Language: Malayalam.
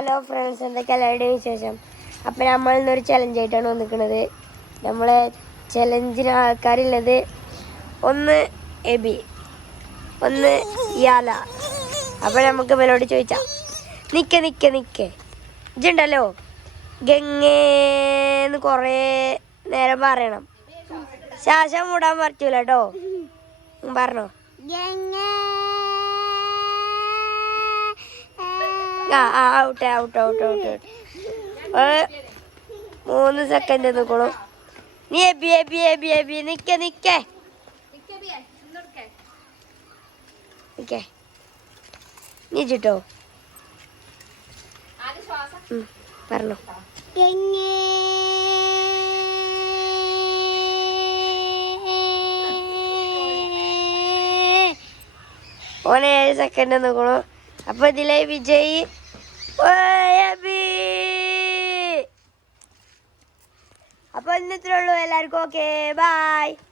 ഹലോ ഫ്രണ്ട്സ്, എന്തൊക്കെ എല്ലാവരുടെയും വിശേഷം? അപ്പം നമ്മൾ ഇന്നൊരു ചലഞ്ചായിട്ടാണ് വന്നിരിക്കുന്നത്. നമ്മളെ ചലഞ്ചിന് ആൾക്കാരുള്ളത് ഒന്ന് എബി, ഒന്ന് യാല. അപ്പം നമുക്ക് ഇവരോട് ചോദിച്ചാൽ നിൽക്കേ ഇതുണ്ടല്ലോ ഗംഗേന്ന് കുറേ നേരം പറയണം. ശ്വാസം മൂടാൻ പറ്റൂല കേട്ടോ. പറഞ്ഞോ. ഔട്ട് 3 സെക്കൻഡ് നിൽക്കണു. നീ എബി നിക്കേ നീ ചിട്ടോ പറഞ്ഞോ. ഓന് 7 സെക്കൻഡ് നിൽക്കണു. അപ്പൊ ഇതിലെ വിജയ് അപ്പൊ ഇന്നത്രേ ഉള്ളൂ. എല്ലാവർക്കും ഓക്കെ, ബൈ.